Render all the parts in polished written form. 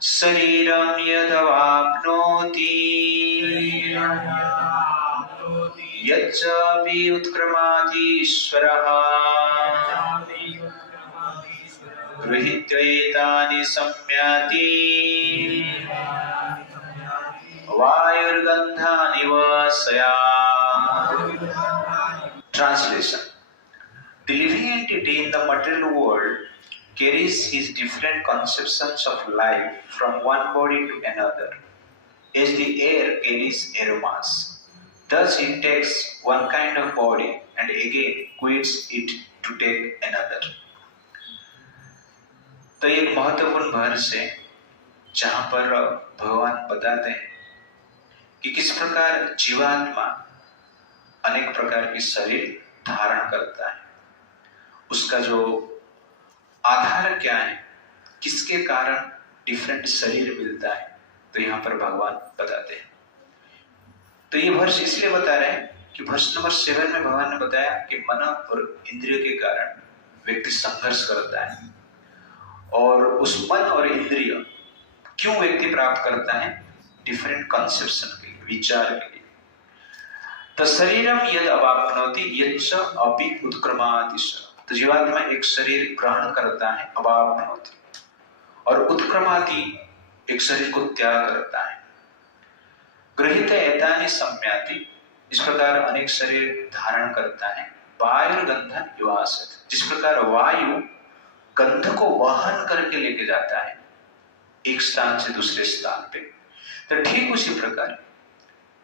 शरीरं यदवाप्नोति यच्चापि उत्क्रमातीश्वरः गृहीत्वैतानि संयाति वायुर्गन्धानिव सयात्. Translation: The living entity in the material world carries his different conceptions of life from one body to another, as the air carries aromas. Thus he takes one kind of body and again quits it to take another. तो एक महत्वपूर्ण वर्ष है जहां पर भगवान बताते हैं कि किस प्रकार जीवात्मा अनेक प्रकार के शरीर धारण करता है, उसका जो आधार क्या है, किसके कारण डिफरेंट शरीर मिलता है, तो यहाँ पर भगवान बताते हैं. तो ये वर्ष इसलिए बता रहे हैं कि वर्ष नंबर 7 में भगवान ने बताया कि मन और इंद्रियों के कारण व्यक्ति संघर्ष करता है, और उस मन और इंद्रिय क्यों व्यक्ति प्राप्त करता है, डिफरेंट कंसेप्शन के लिए, विचार के लिए. तो शरीरम यद अवाप्नोति यच्च अपि उत्क्रमाति. तो जीवात्मा एक शरीर ग्रहण करता है, अवाप्नोति, और उत्क्रमाति एक शरीर को त्याग करता है. गृहीत एतानि संयाति, इस प्रकार अनेक शरीर धारण करता है. वायुर्गन्धं युवासत्, जिस प्रकार वायु गंध को वहन करके लेके जाता है एक स्थान से दूसरे स्थान पे, तो ठीक उसी प्रकार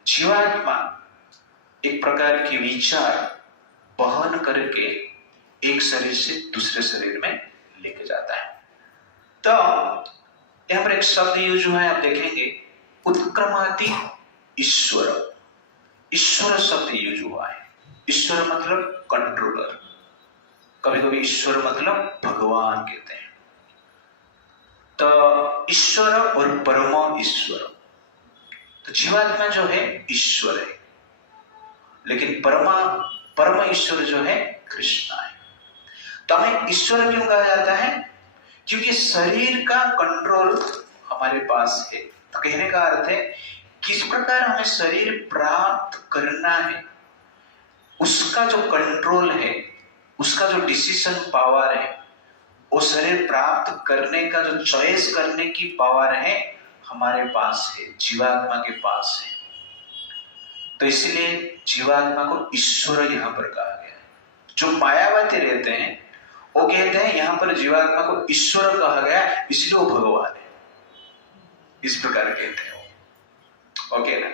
जीवात्मा एक प्रकार की विचार वहन करके एक शरीर से दूसरे शरीर में लेके जाता है. तो यहाँ पर एक शब्द यूज हुआ है, आप देखेंगे, उत्क्रमाति ईश्वर. ईश्वर शब्द यूज हुआ है. ईश्वर मतलब कंट्रोलर, कभी कभी ईश्वर मतलब भगवान कहते हैं. तो ईश्वर और परम ईश्वर, तो जीवात्मा जो है ईश्वर है, लेकिन परम ईश्वर जो है कृष्ण है. तो हमें ईश्वर क्यों कहा जाता है, क्योंकि शरीर का कंट्रोल हमारे पास है. तो कहने का अर्थ है किस प्रकार हमें शरीर प्राप्त करना है, उसका जो कंट्रोल है, उसका जो डिसीजन पावर है, वो शरीर प्राप्त करने का जो चॉइस करने की पावर है हमारे पास है, जीवात्मा के पास है. तो इसलिए जीवात्मा को ईश्वर यहाँ पर कहा गया है. जो मायावादी रहते हैं वो कहते हैं यहाँ पर जीवात्मा को ईश्वर कहा गया इसलिए वो भगवान है, इस प्रकार कहते हैं वो. ओके ना.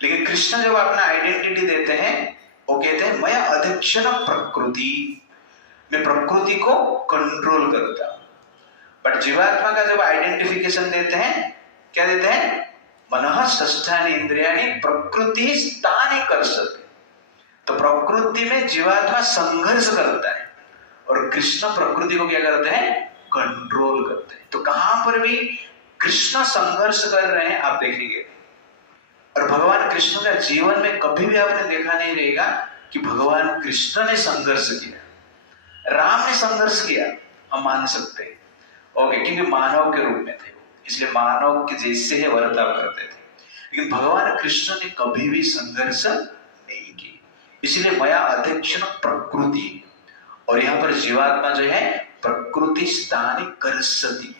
लेकिन कृष्ण जब अपना आइडेंटिटी देते हैं वो कहते हैं मैं अध्यक्षण प्रकृति, मैं प्रकृति को कंट्रोल करता हूं. बट जीवात्मा का जब आइडेंटिफिकेशन देते हैं, क्या देते हैं, मनः षष्ठानि इंद्रियाणि प्रकृति स्थानि कर्षति. तो प्रकृति में जीवात्मा संघर्ष करता है और कृष्ण प्रकृति को क्या करते हैं, कंट्रोल करते हैं. तो कहां पर भी कृष्ण संघर्ष कर रहे हैं आप देखेंगे, और भगवान कृष्ण का जीवन में कभी भी आपने देखा नहीं रहेगा कि भगवान कृष्ण ने संघर्ष किया. राम ने संघर्ष किया, हम मान सकते हैं, ओके, क्योंकि मानव के रूप में थे, इसलिए मानव के जैसे ही वर्ताव करते थे. लेकिन भगवान कृष्ण ने कभी भी संघर्ष नहीं की, इसलिए मया अध्यक्षण प्रकृति. और यहाँ पर जीवात्मा जो है प्रकृति स्थानि कर्षति,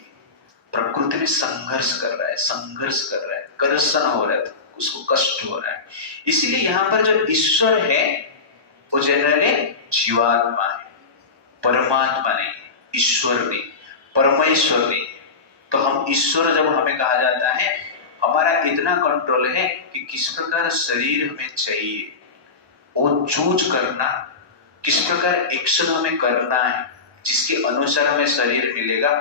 प्रकृति में संघर्ष कर रहा है, संघर्ष कर रहा है, कर्षण हो रहा है, उसको कष्ट हो रहा है. इसीलिए यहाँ पर जो ईश्वर है वो जनरली जीवात्मा है, परमात्मा नहीं, ईश्वर नहीं, परमेश्वर नहीं. तो हम ईश्वर जब हमें कहा जाता है, हमारा इतना कंट्रोल है कि किस प्रकार शरीर हमें चाहिए वो चूज करना, किस प्रकार एक्शन हमें करना है, जिसके अनुसार हमें शरीर मिलेगा,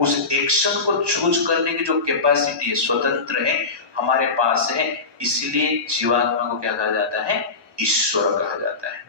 उस एक्शन को चूज करने की जो कैपेसिटी है, स्वतंत्र है, हमारे पास है. इसलिए जीवात्मा को क्या कहा जाता है, ईश्वर कहा जाता है.